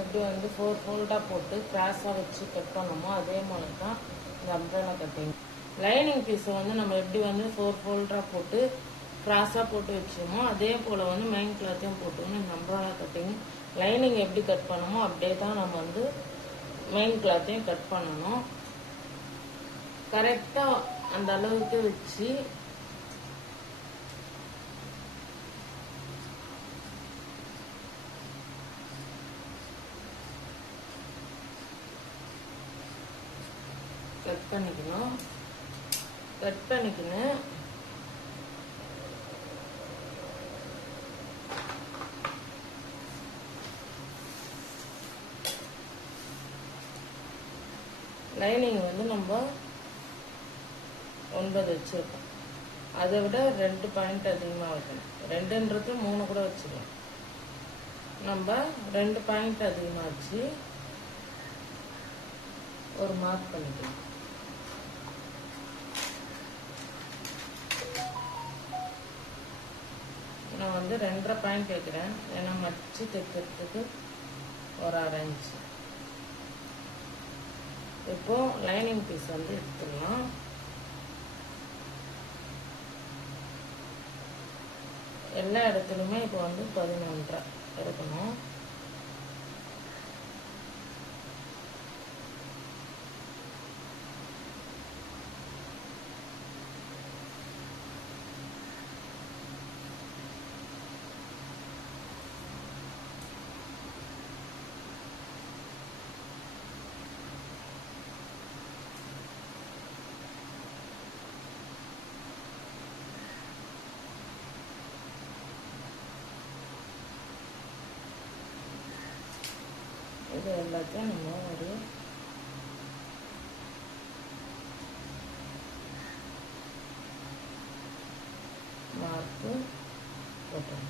எப்படி வந்து 4 ஃபோல்டாக போட்டு கிராஸாக வச்சு கட் பண்ணோமோ அதே மாதிரி தான் இந்த அம்ப்ரெல்லா கட்டிங். லைனிங் பீஸை வந்து நம்ம எப்படி வந்து 4 ஃபோல்டாக போட்டு கிராஸாக போட்டு வச்சோமோ அதே போல் வந்து மெயின் கிளாத்தையும் போட்டுக்கணும். இந்த அம்ப்ரெல்லா கட்டிங் லைனிங் எப்படி கட் பண்ணணுமோ அப்படியே தான் நம்ம வந்து மெயின் கிளாத்தையும் கட் பண்ணணும். கரெக்டாக அந்த அளவுக்கு வச்சு கட் பண்ணிக்கணும். லைனிங் வந்து நம்ம 9 வச்சிருக்கோம். அதை விட 2 பாயிண்ட் அதிகமாக வைக்கணும். 2ன்றது 3 கூட வச்சுக்கலாம். நம்ம 2 பாயிண்ட் அதிகமாக வச்சு ஒரு மார்க் பண்ணிக்கலாம். நான் வந்து 2.5 பாயிண்ட் வைக்கிறேன். ஏன்னா மடிச்சு தைக்கிறதுக்கு ஒரு 1/2 இன்ச். இப்போ லைனிங் பீஸ் வந்து எடுத்துடலாம். எல்லா இடத்துலையுமே இப்போ வந்து 11.5 இருக்கணும். இது எல்லாத்தையும் நம்ம ஒரு மார்க்கு போட்டோம்.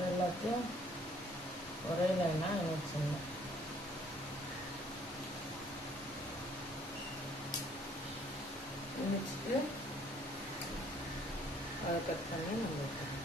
எல்லாத்தையும் ஒரே லைனாக இணைச்சிடணும். இணைச்சிட்டு அதை கட் பண்ணி நம்ம வைக்கணும்.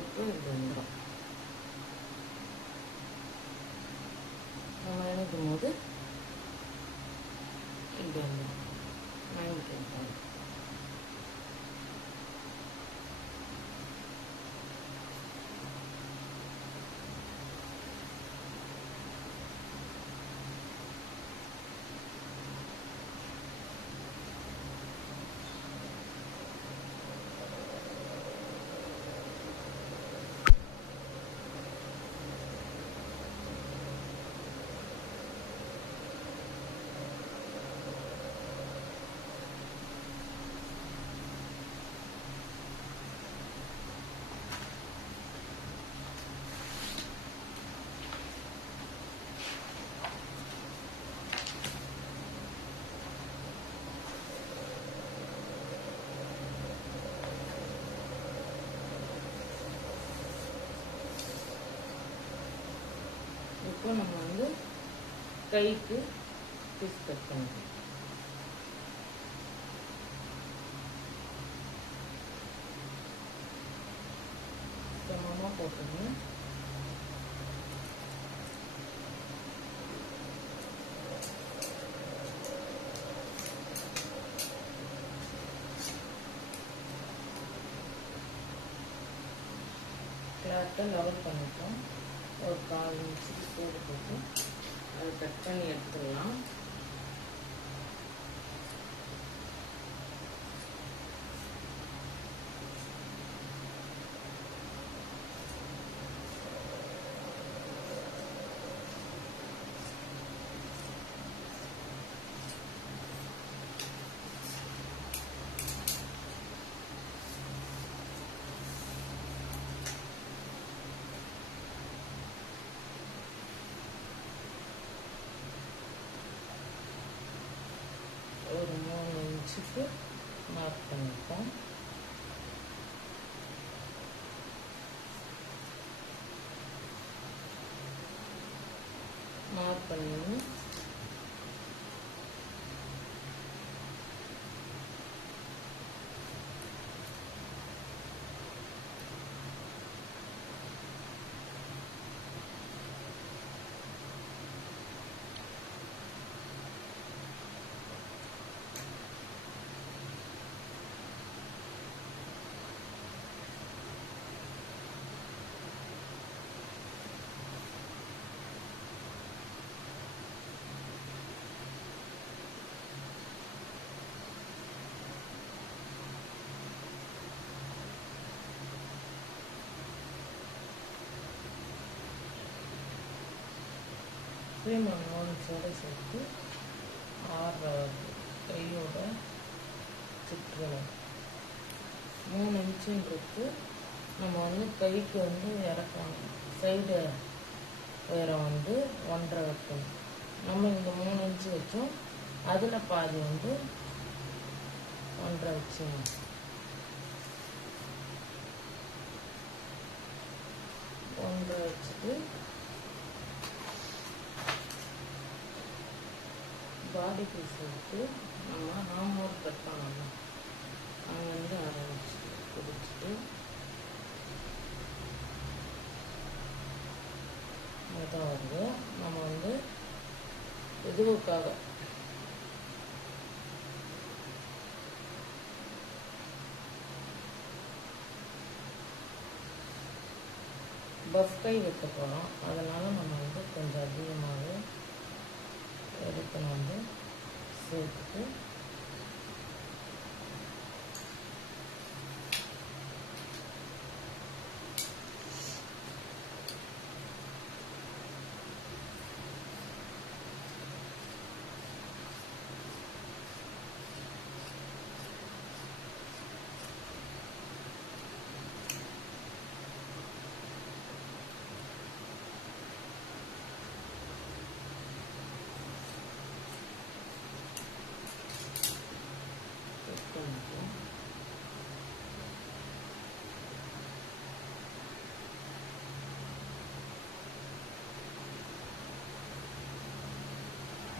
இப்போ இது வந்துடும். நம்ம இணைக்கும் போது இது வந்துடும். வாங்கிக்கலாம். இப்போ நம்ம வந்து கைக்கு பீஸ் கட் பண்ணிக்கலாம். சமமாக போட்டுங்க. கிளாத்தை லெவல் பண்ணிட்டோம். ஒரு 4 இன்ச்சுக்கு சூடு போட்டு அதை கட் பண்ணி எடுத்துடலாம். எட்ஜுக்கு மார்க் பண்ணிப்போம். மார்க் பண்ணி ஸ்ரீமன் நோட்ஸோடு சேர்த்து 6வது கையோட சுற்றணும். 3 இன்ச்சுன்றது நம்ம வந்து கைக்கு வந்து இறக்கணும். சைடு உயரம் வந்து 1.5 வைக்கணும். நம்ம இங்கே 3 இன்ச்சு வச்சோம், அதில் பாதி வந்து 1.5 வச்சுக்கணும். 1.5 வச்சுட்டு பாடி பீஸ் எடுத்து நம்ம ஆமோர் கட் பண்ணணும். அங்கேருந்து ஆரம்பிச்சு பிடிச்சிட்டு அதுதான் வருது. நம்ம வந்து இதுவுக்காக பஃப் கை வைக்க போகிறோம். அதனால் நம்ம வந்து கொஞ்சம் அதிகமாகவே எடுக்கணும் வந்து சேர்த்துட்டு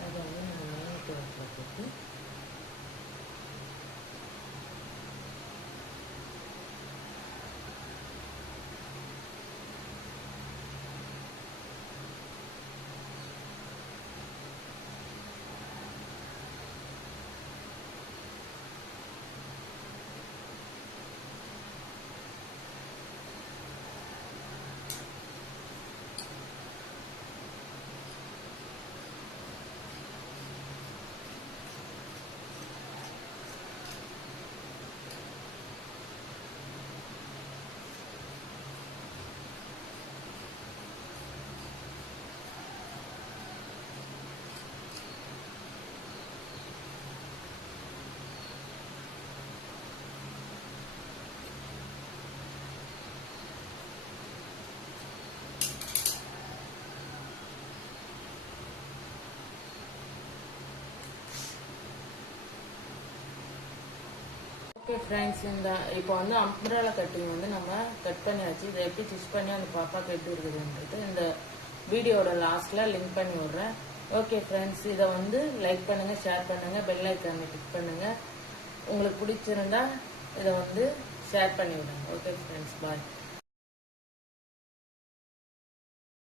அதை வந்து நம்ம மேலே போட்டு ஓகே ஃப்ரெண்ட்ஸ், இந்த இப்போ வந்து அம்ப்ரெல்லா கட்டிங் வந்து நம்ம கட் பண்ணியாச்சு. இதை எப்படி ஸ்டிச் பண்ணி அந்த பாப்பாவுக்கு எப்படி இருக்குதுன்றது இந்த வீடியோட லாஸ்ட்டில் லிங்க் பண்ணி விட்றேன். ஓகே ஃப்ரெண்ட்ஸ், இதை வந்து லைக் பண்ணுங்கள், ஷேர் பண்ணுங்கள், பெல் ஐக்கானை கிளிக் பண்ணுங்கள். உங்களுக்கு பிடிச்சிருந்தா இதை வந்து ஷேர் பண்ணி விடுங்க. ஓகே ஃப்ரெண்ட்ஸ், பாய்.